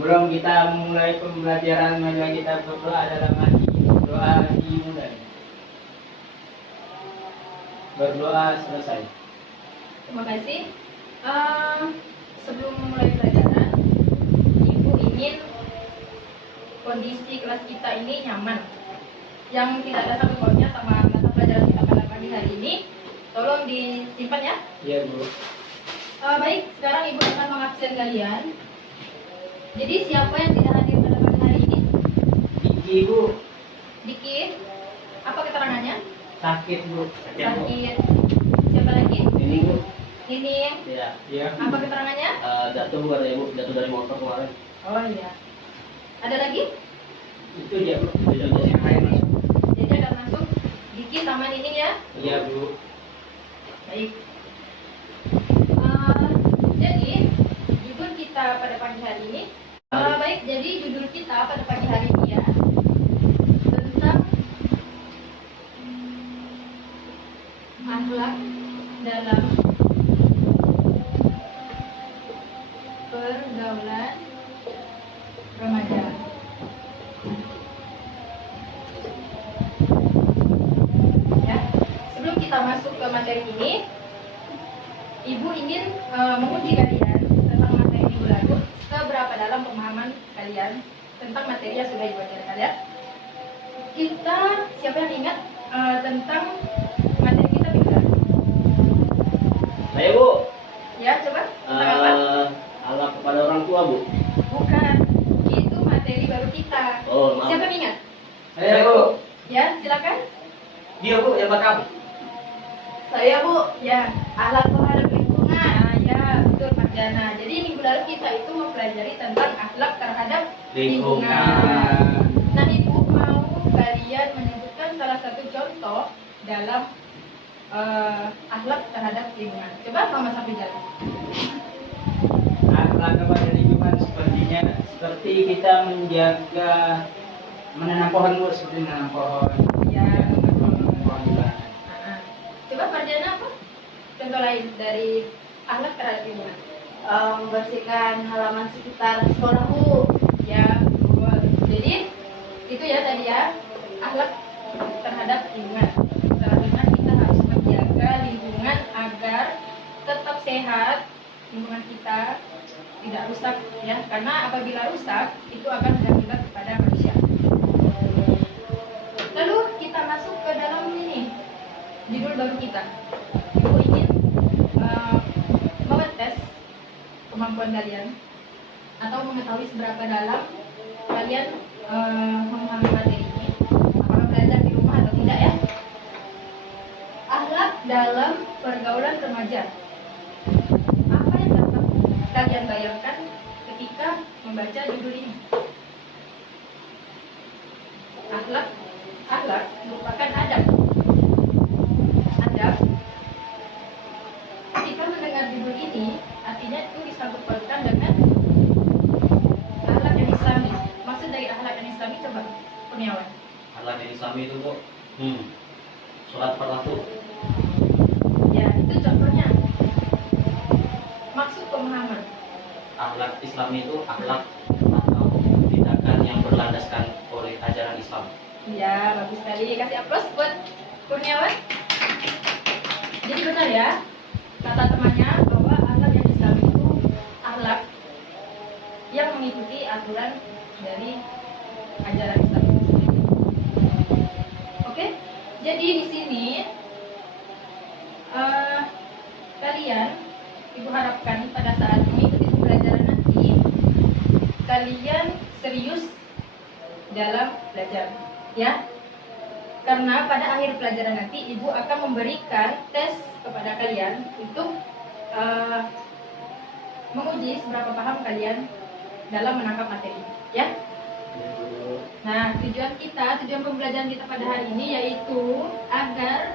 Sebelum kita mulai pembelajaran, mari kita berdoa dalam hati. Doa dimulai. Berdoa selesai. Terima kasih. Sebelum memulai pelajaran, Ibu ingin kondisi kelas kita ini nyaman, yang tidak ada sangkut pautnya sama mata pelajaran kita pada pagi hari ini. Tolong disimpan ya. Iya, Bu. Baik, sekarang Ibu akan mengabsen kalian. Jadi siapa yang tidak hadir pada pagi hari ini? Diki, Bu. Diki. Apa keterangannya? Sakit, Bu. Sakit. Siapa lagi? Ini, Bu. Ini. Iya. Apa keterangannya? Jatuh bukan ya, Bu? Jatuh dari motor kemarin. Oh iya. Ada lagi? Itu dia, Bu. Itu yang lain masuk. Jadi akan masuk Diki sama Nining ya. Iya, Bu. Baik. Jadi judul kita pada pagi hari ini. Baik. Jadi judul kita pada pagi hari ini ya tentang akhlak dalam pergaulan remaja. Ya, sebelum kita masuk ke materi ini, Ibu ingin menguji kalian tentang materi minggu lalu, seberapa dalam pemahaman kalian tentang materi yang sudah Ibu ajarkan ya. Kita, siapa yang ingat tentang materi kita minggu lalu? Saya, Bu. Ya, coba. Tentang apa? Akhlak kepada orang tua, Bu. Bukan, itu materi baru kita. Oh, maaf. Siapa yang ingat? Saya, Bu. Ya, silakan. Dia, Bu, yang bakal. Saya, Bu. Ya, akhlak terhadap lingkungan. Nah, ya, betul Pak Jana. Jadi minggu lalu kita itu mempelajari tentang akhlak terhadap lingkungan. Nah, Ibu mau kalian menyebutkan salah satu contoh dalam akhlak terhadap lingkungan. Coba Mama Safijal. Akhlak kepada lingkungan seperti kita menjaga menanam pohon, Bu, seperti menanam pohon. Ya. Menanam pohon juga. Coba Farjana apa? Contoh lain dari akhlak terhadap lingkungan. Membersihkan halaman sekitar sekolah, Bu. Ya, betul. Jadi itu ya tadi ya, akhlak terhadap lingkungan. Terhadap lingkungan kita harus menjaga lingkungan agar tetap sehat, lingkungan kita tidak rusak ya, karena apabila rusak itu akan berakibat kepada manusia. Lalu kita masuk ke dalam ini judul baru kita. Ibu ingin mengetes kemampuan kalian atau mengetahui seberapa dalam kalian memahami materi ini, apakah belajar di rumah atau tidak ya. Akhlak dalam pergaulan remaja. Apa yang dapat kalian bayangkan ketika membaca judul ini? Akhlak merupakan adab. Adab. Ketika mendengar judul ini, artinya itu disangkut pautkan dengan akhlak yang Islami. Maksud dari akhlak yang Islami coba Kurniawan. Akhlak yang Islami itu, Bu. Sholat per waktu. Ya, itu contohnya. Maksud pemahaman. Akhlak Islami itu akhlak atau tindakan yang berlandaskan oleh ajaran Islam. Ya, bagus sekali. Kasih aplaus buat Kurniawan. Jadi benar ya, kata temannya bahwa akhlak yang Islami itu akhlak yang mengikuti aturan dari ajaran Islam itu sendiri. Oke, jadi di sini kalian, Ibu harapkan pada saat mengikuti pembelajaran nanti kalian serius dalam belajar, ya. Karena pada akhir pelajaran nanti Ibu akan memberikan tes kepada kalian untuk menguji seberapa paham kalian dalam menangkap materi, ya. Nah, tujuan pembelajaran kita pada hari ini yaitu agar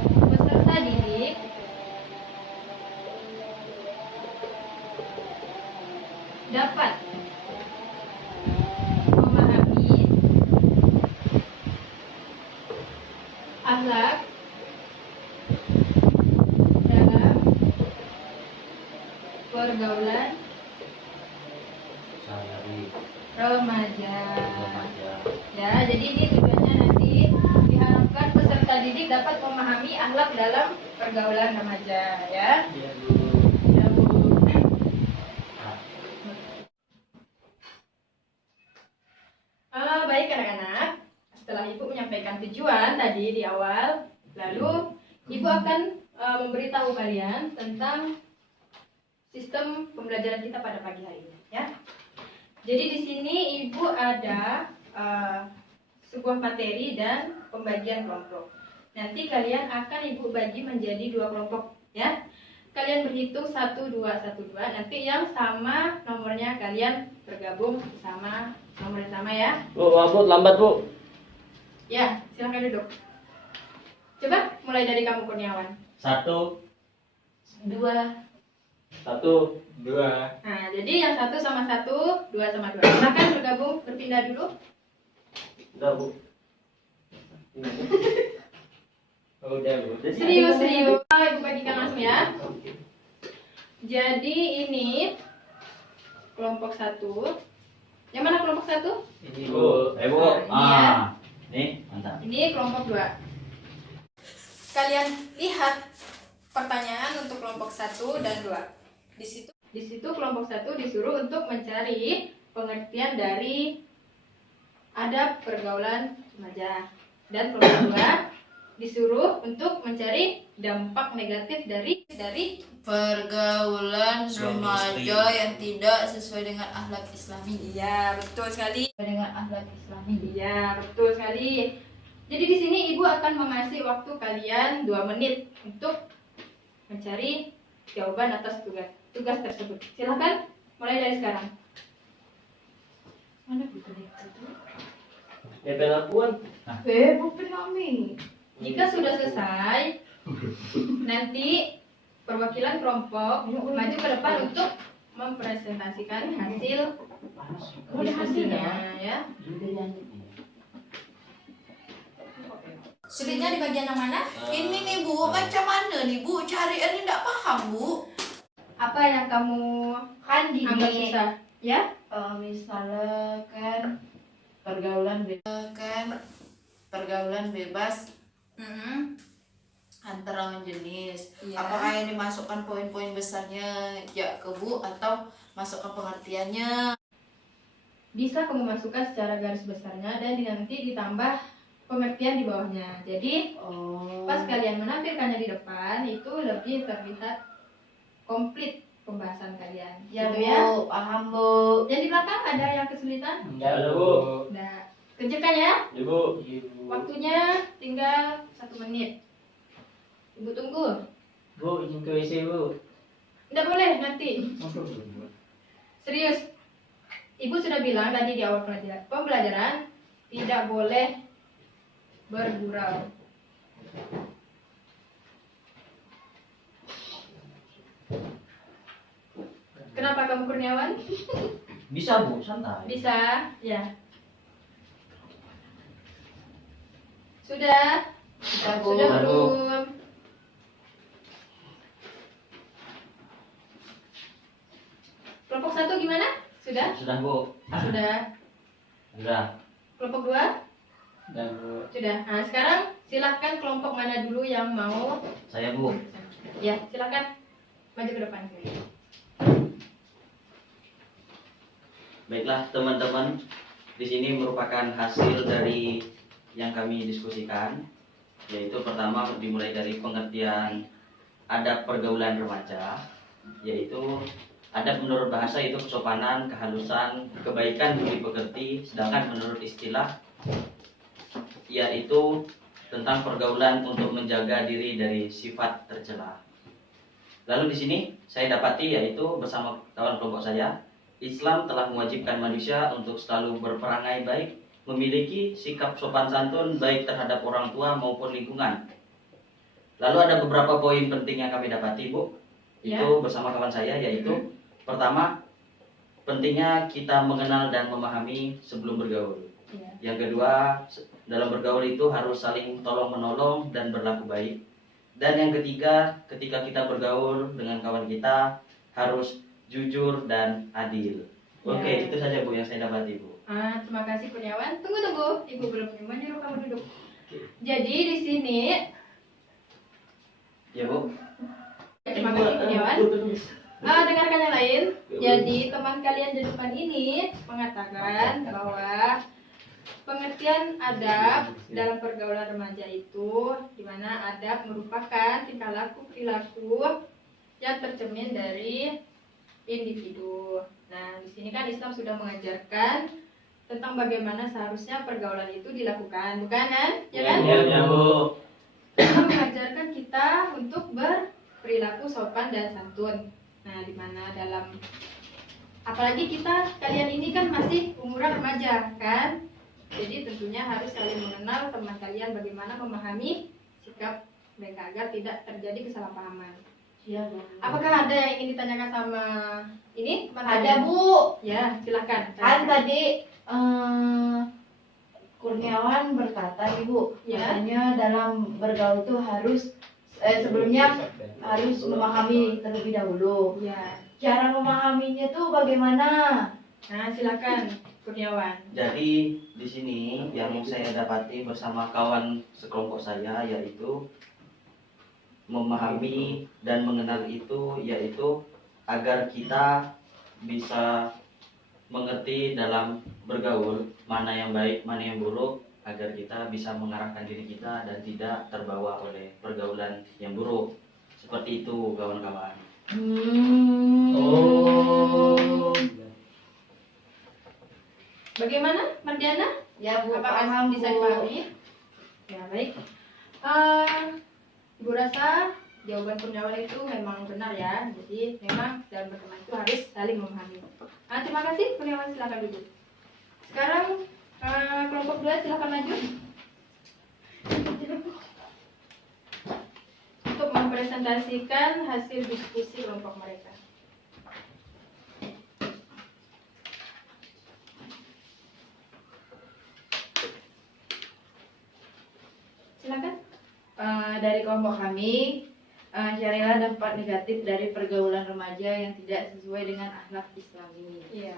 peserta didik dapat memahami akhlak dalam pergaulan remaja. Remaja. Ya, jadi ini tujuannya nanti diharapkan peserta didik dapat memahami akhlak dalam pergaulan remaja, ya. Iya, Bu. Ya, Bu. Baik anak-anak, setelah Ibu menyampaikan tujuan tadi di awal, lalu Ibu akan memberitahu kalian tentang sistem pembelajaran kita pada pagi hari ini, ya. Jadi di sini Ibu ada sebuah materi dan pembagian kelompok. Nanti kalian akan Ibu bagi menjadi 2 kelompok, ya. Kalian berhitung 1, 2, 1, 2. Nanti yang sama nomornya kalian bergabung sama nomor yang sama, ya. Bu, maaf Bu, lambat Bu. Ya, silahkan duduk. Coba mulai dari kamu, Kurniawan. 1, 2. 1, 2. Nah, jadi yang 1 sama 1, 2 sama 2. Silahkan bergabung, berpindah dulu. udah Bu. Oh, udah, Bu. Serius. Ibu bagikan langsung, ya. Jadi ini kelompok 1. Yang mana kelompok 1? Ini, Bu. Bu. Iya. Nih, mantap. Ini kelompok 2. Kalian lihat pertanyaan untuk kelompok 1 dan 2. Di situ kelompok 1 disuruh untuk mencari pengertian dari adab pergaulan remaja. Dan kelompok 2 disuruh untuk mencari dampak negatif dari pergaulan Suami remaja istri. yang tidak sesuai dengan akhlak Islami. Iya, betul sekali. Dengan akhlak Islami. Iya, betul sekali. Jadi di sini Ibu akan mengasih waktu kalian 2 menit untuk mencari jawaban atas tugas tersebut. Silahkan mulai dari sekarang. Mana bukunya itu? Nepel akuan. Bukan kami. Jika sudah selesai, nanti perwakilan kelompok maju ke depan untuk mempresentasikan hasil hasilnya, ya. Sulitnya di bagian yang mana? Ini nih Bu, macam mana nih Bu? Cari ini tidak paham Bu. Apa yang kamu Kan gini, anggap susah? Ya? misalnya kan pergaulan Pergaulan bebas antar lawan jenis. Iya. Apakah yang dimasukkan poin-poin besarnya ya ke Bu atau masukkan pengertiannya? Bisa kamu masukkan secara garis besarnya dan nanti ditambah pengertian di bawahnya. Jadi pas kalian menampilkannya di depan itu lebih terlihat komplit pembahasan kalian. ya Gitu Bu, ya. paham Bu. Yang di belakang ada yang kesulitan? Enggak, Ada, Bu. Bu. Nah, kerjakan ya. Ibu. Iya, Bu. Waktunya tinggal 1 menit. Ibu tunggu. Bu, izin ke WC, Bu. Tidak boleh nanti. Oh, Bu. Serius. Ibu sudah bilang tadi di awal pembelajaran tidak boleh bergurau. Kenapa kamu Kurniawan? Bisa Bu, santai. Bisa, ya. Sudah? Kita Bu. Sudah Bu. belum? Kelompok 1 gimana? Sudah? Sudah Bu. Sudah. Sudah. Kelompok 2? Dan, Bu. Sudah. Nah, sekarang silahkan kelompok mana dulu yang mau. Saya Bu. Ya, silahkan maju ke depan. Baiklah teman-teman, di sini merupakan hasil dari yang kami diskusikan, yaitu pertama dimulai dari pengertian adab pergaulan remaja, yaitu adab menurut bahasa itu kesopanan, kehalusan, kebaikan budi pekerti, sedangkan menurut istilah yaitu tentang pergaulan untuk menjaga diri dari sifat tercela. Lalu di sini saya dapati yaitu bersama kawan kelompok saya, Islam telah mewajibkan manusia untuk selalu berperangai baik, memiliki sikap sopan santun baik terhadap orang tua maupun lingkungan. Lalu ada beberapa poin penting yang kami dapati, Bu. Ya. Itu bersama kawan saya, yaitu pertama, pentingnya kita mengenal dan memahami sebelum bergaul. Ya. Yang kedua, dalam bergaul itu harus saling tolong-menolong dan berlaku baik. Dan yang ketiga, ketika kita bergaul dengan kawan kita harus jujur dan adil. Oke, Ya. itu saja Bu yang saya dapati Bu. Terima kasih Kurniawan. Tunggu. Ibu belum menyuruh kamu duduk. Jadi di sini, Ya Bu. terima kasih Kurniawan. Dengarkan yang lain. Jadi teman kalian di depan ini mengatakan bahwa pengertian adab dalam pergaulan remaja itu, di mana adab merupakan tingkah laku perilaku yang tercermin dari individu. Nah, di sini kan Islam sudah mengajarkan tentang bagaimana seharusnya pergaulan itu dilakukan, bukan kan? Ya kan? Ya Bu. Islam mengajarkan kita untuk berperilaku sopan dan santun. Nah, di mana dalam apalagi kalian ini kan masih umuran remaja, kan? Jadi tentunya harus saling mengenal teman kalian, bagaimana memahami sikap mereka agar tidak terjadi kesalahpahaman. Iya, Bu. Apakah ada yang ingin ditanyakan sama ini? teman Ada, kalian? Bu. Ya, silakan. Kan tadi Kurniawan berkata, Ibu, Ya. katanya dalam bergaul itu harus sebelumnya harus memahami terlebih dahulu. Ya. Cara memahaminya tuh bagaimana? Nah, silakan Kurniawan. Jadi di sini yang saya dapati bersama kawan sekelompok saya yaitu memahami dan mengenal itu yaitu agar kita bisa mengerti dalam bergaul mana yang baik, mana yang buruk agar kita bisa mengarahkan diri kita dan tidak terbawa oleh pergaulan yang buruk. Seperti itu kawan-kawan. Bagaimana, Mardiana? Ya, Bu. Apakah paham, bisa Bu. dipahami? Ya, baik. Ibu rasa jawaban Kurniawan itu memang benar ya. Jadi memang dalam berteman itu harus saling memahami. Terima kasih Kurniawan, silakan duduk. Sekarang kelompok 2 silakan maju untuk mempresentasikan hasil diskusi kelompok mereka. Silakan. Dari kelompok kami, carilah dampak negatif dari pergaulan remaja yang tidak sesuai dengan akhlak Islami. Iya.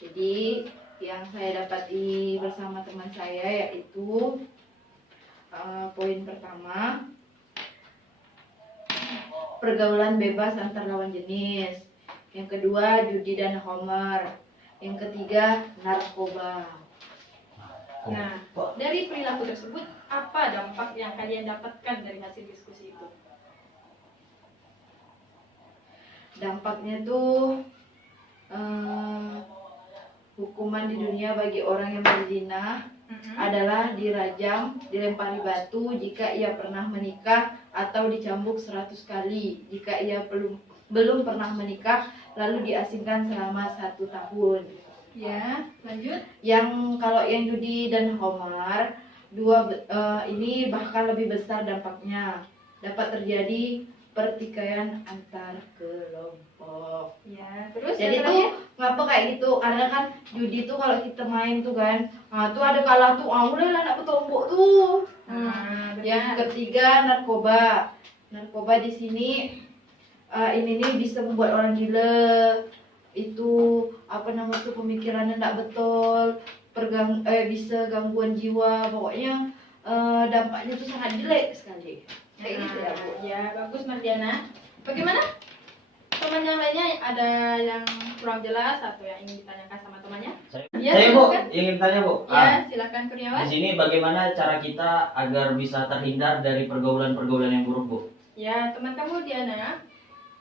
Jadi yang saya dapati bersama teman saya yaitu poin pertama, pergaulan bebas antar lawan jenis. Yang kedua, judi dan homer. Yang ketiga, narkoba. Nah, dari perilaku tersebut, apa dampak yang kalian dapatkan dari hasil diskusi itu? Dampaknya tuh hukuman di dunia bagi orang yang berzina adalah dirajam, dilempari batu jika ia pernah menikah, atau dicambuk 100 kali jika ia belum pernah menikah, lalu diasingkan selama 1 tahun. Ya, lanjut. Yang kalau yang judi dan homer ini bahkan lebih besar dampaknya, dapat terjadi pertikaian antar kelompok. Ya, terus Jadi yang tuh terakhir? ngapa kayak gitu? Karena kan judi tuh kalau kita main tuh kan, tuh ada kalah tuh, udah lah nak bertombok tuh. Yang benar. ketiga, narkoba. Narkoba di sini ini nih bisa membuat orang gila. Itu apa namanya tuh, pemikirannya tidak betul, bisa gangguan jiwa. Pokoknya dampaknya tuh sangat jelek sekali. Kayak gitu ya, Bu. Ya, bagus Mardiana. Bagaimana? Teman yang lainnya ada yang kurang jelas atau yang ingin ditanyakan sama temannya? Ya, Saya Bu, silakan. ingin tanya Bu. Ya, silakan Kurniawan. Di sini bagaimana cara kita agar bisa terhindar dari pergaulan-pergaulan yang buruk Bu? Ya, teman kamu Diana,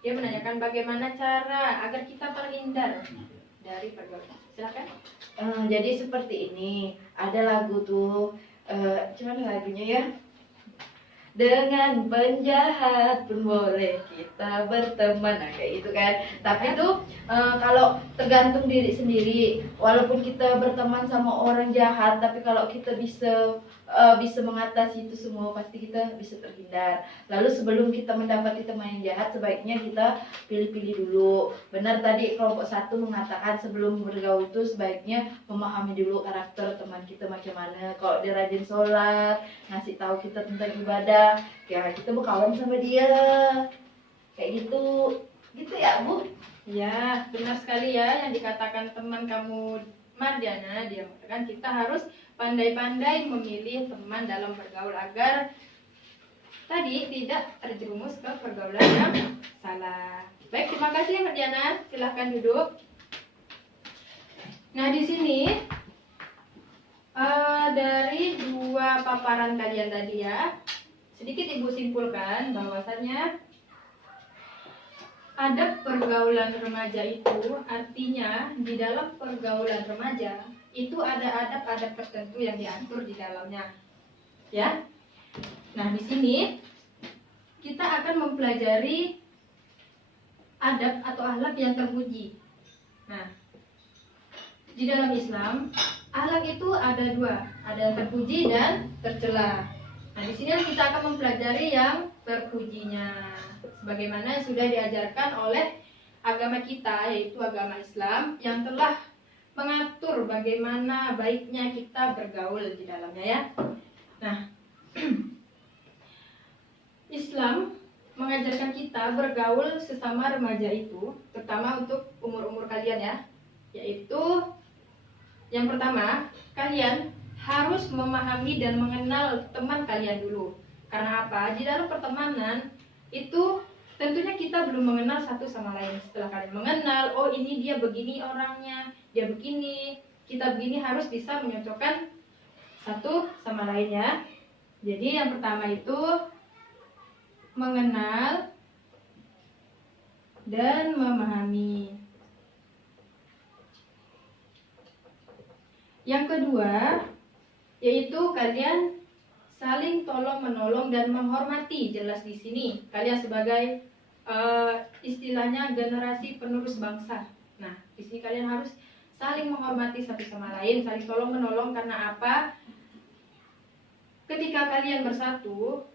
dia menanyakan bagaimana cara agar kita terhindar dari pergaulan. Silakan. Jadi seperti ini, ada lagu tuh, cuman lagunya ya. Dengan penjahat pun boleh kita berteman, nah, kayak gitu kan. Tapi tuh kalau tergantung diri sendiri. Walaupun kita berteman sama orang jahat, tapi kalau kita bisa mengatasi itu semua, pasti kita bisa terhindar. Lalu sebelum kita mendapati teman yang jahat, sebaiknya kita pilih-pilih dulu. Benar tadi kelompok 1 mengatakan sebelum bergaul tuh sebaiknya memahami dulu karakter teman kita macam mana. Kalau dia rajin sholat, ngasih tahu kita tentang ibadah, ya kita berkawan sama dia. Kayak gitu ya, Bu. Ya, benar sekali ya yang dikatakan teman kamu Mardiana dia mengatakan kita harus pandai-pandai memilih teman dalam bergaul agar tadi tidak terjerumus ke pergaulan yang salah. Baik, terima kasih Mardiana. Silahkan duduk. Nah, di sini dari dua paparan kalian tadi ya, sedikit Ibu simpulkan bahwasannya adab pergaulan remaja itu artinya di dalam pergaulan remaja itu ada adab-adab tertentu yang diatur di dalamnya. Ya. Nah, di sini kita akan mempelajari adab atau akhlak yang terpuji. Nah, di dalam Islam akhlak itu ada dua, ada yang terpuji dan tercela. Nah, di sini kita akan mempelajari yang terpujinya, sebagaimana sudah diajarkan oleh agama kita, yaitu agama Islam yang telah mengatur bagaimana baiknya kita bergaul di dalamnya ya. Nah, Islam mengajarkan kita bergaul sesama remaja itu, terutama untuk umur-umur kalian ya, yaitu yang pertama, kalian harus memahami dan mengenal teman kalian dulu. Karena apa? Di dalam pertemanan itu tentunya kita belum mengenal satu sama lain. Setelah kalian mengenal, oh ini dia begini orangnya, dia begini, kita begini, harus bisa menyocokkan satu sama lainnya. Jadi yang pertama itu mengenal dan memahami. Yang kedua, yaitu kalian saling tolong menolong dan menghormati. Jelas di sini kalian sebagai istilahnya generasi penerus bangsa. Nah, di sini kalian harus saling menghormati satu sama lain, saling tolong menolong. Karena apa? Ketika kalian bersatu,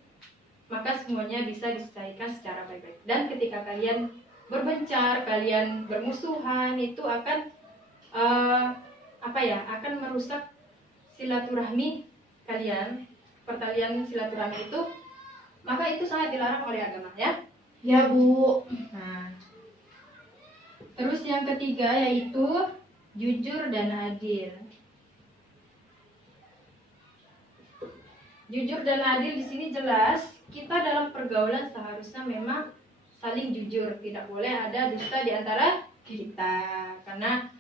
maka semuanya bisa diselesaikan secara baik-baik. Dan ketika kalian berbencar, kalian bermusuhan, itu akan akan merusak silaturahmi kalian, pertalian silaturahmi itu, maka itu sangat dilarang oleh agama ya. Ya Bu. Nah, terus yang ketiga yaitu jujur dan adil. Jujur dan adil di sini jelas kita dalam pergaulan seharusnya memang saling jujur, tidak boleh ada dusta di antara kita, karena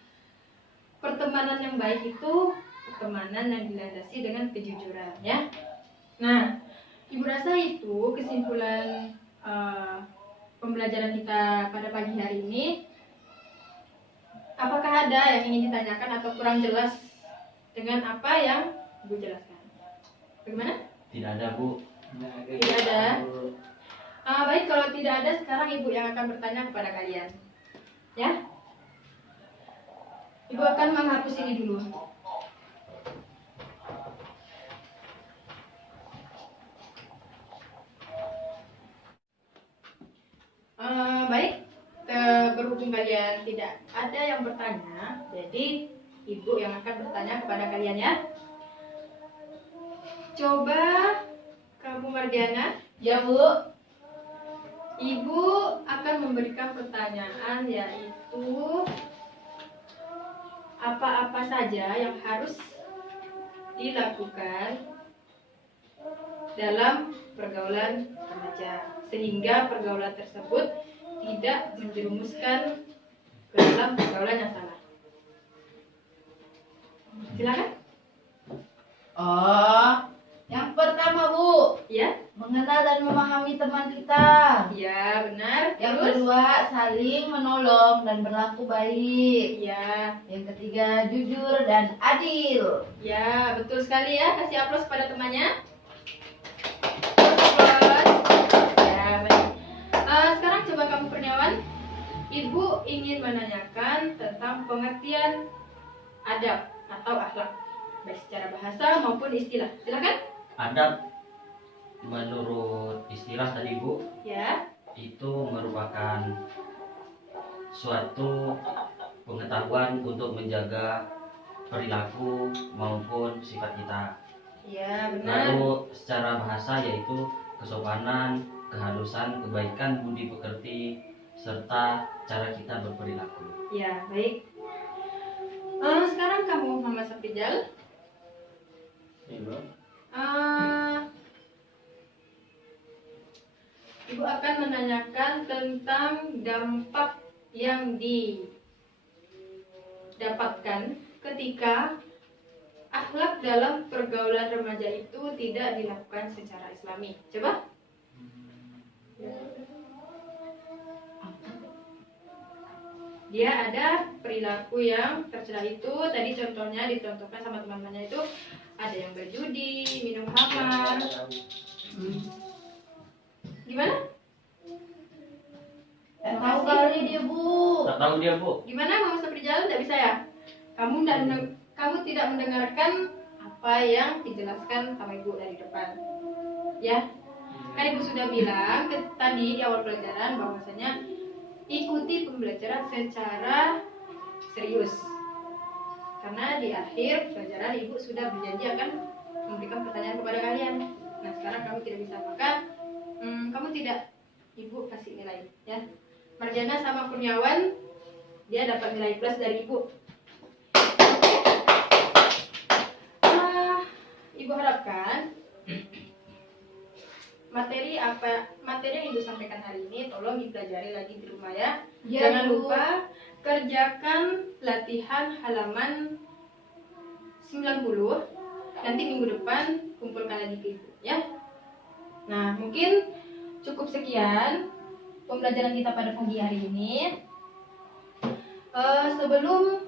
pertemanan yang baik itu pertemanan yang dilandasi dengan kejujuran ya. Nah, Ibu rasa itu kesimpulan pembelajaran kita pada pagi hari ini. Apakah ada yang ingin ditanyakan atau kurang jelas dengan apa yang Ibu jelaskan? Bagaimana? Tidak ada, Bu. Tidak ada. Baik, kalau tidak ada, sekarang Ibu yang akan bertanya kepada kalian ya. Ibu akan menghapus ini dulu. Baik, berhubung kalian tidak ada yang bertanya, jadi Ibu yang akan bertanya kepada kalian ya. Coba kamu Mardiana. Ya Bu. Ibu akan memberikan pertanyaan, yaitu apa-apa saja yang harus dilakukan dalam pergaulan remaja sehingga pergaulan tersebut tidak menjerumuskan ke dalam pergaulan yang salah. Silakan. Oh, yang pertama Bu, Ya, mengenal dan memahami teman kita. ya benar. Yang Terus? kedua, saling menolong dan berlaku baik. Ya, Yang ketiga, jujur dan adil. ya betul sekali ya. Kasih aplaus pada temannya. Aplaus. Ya, baik. Sekarang coba kamu Kurniawan. Ibu ingin menanyakan tentang pengertian adab atau akhlak, baik secara bahasa maupun istilah. Silakan. Adab menurut istilah tadi, Bu, Ya, itu merupakan suatu pengetahuan untuk menjaga perilaku maupun sifat kita. ya benar. Lalu secara bahasa yaitu kesopanan, kehalusan, kebaikan, budi pekerti, serta cara kita berperilaku. Ya, baik. Sekarang kamu Mama Saprijal. Iya. Ibu akan menanyakan tentang dampak yang didapatkan ketika akhlak dalam pergaulan remaja itu tidak dilakukan secara Islami. Coba. Dia ada perilaku yang tercela itu, tadi contohnya dicontohkan sama teman-temannya itu ada yang berjudi, minum khamar. Gimana? Tahu kali dia, Bu. Tak tahu dia, Bu. Gimana mau berjalan? Tidak bisa ya? Kamu tidak mendengarkan apa yang dijelaskan sama Ibu dari depan. Ya. Kan Ibu sudah bilang tadi di awal pelajaran bahwasanya ikuti pembelajaran secara serius. Karena di akhir pelajaran Ibu sudah berjanji akan memberikan pertanyaan kepada kalian. Nah, sekarang kamu tidak bisa, maka kamu tidak, Ibu kasih nilai ya. Marjana sama Kurniawan dia dapat nilai plus dari Ibu. Ibu harapkan materi yang Ibu sampaikan hari ini tolong dipelajari lagi di rumah ya. Ya, Jangan Bu. lupa kerjakan latihan halaman 90. Nanti minggu depan kumpulkan lagi ke Ibu ya. Nah, mungkin cukup sekian pembelajaran kita pada pagi hari ini. Sebelum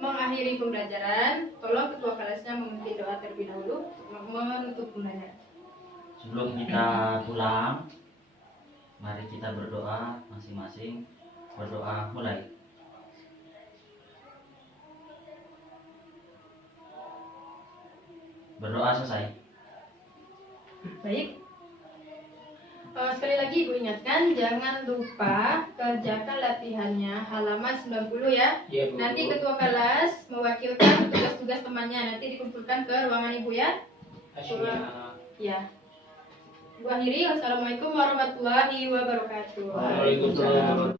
mengakhiri pembelajaran, tolong ketua kelasnya memimpin doa terlebih dahulu menutup pembelajaran. Sebelum kita pulang, mari kita berdoa masing-masing. Berdoa mulai. Berdoa selesai. Baik. Sekali lagi Ibu ingatkan, jangan lupa kerjakan latihannya halaman 90 ya. Iya, Bu. Nanti ketua kelas mewakilkan tugas-tugas temannya, nanti dikumpulkan ke ruangan Ibu ya. Asyik. Ya. Ibu akhiri, wassalamualaikum warahmatullahi wabarakatuh. Waalaikumsalam.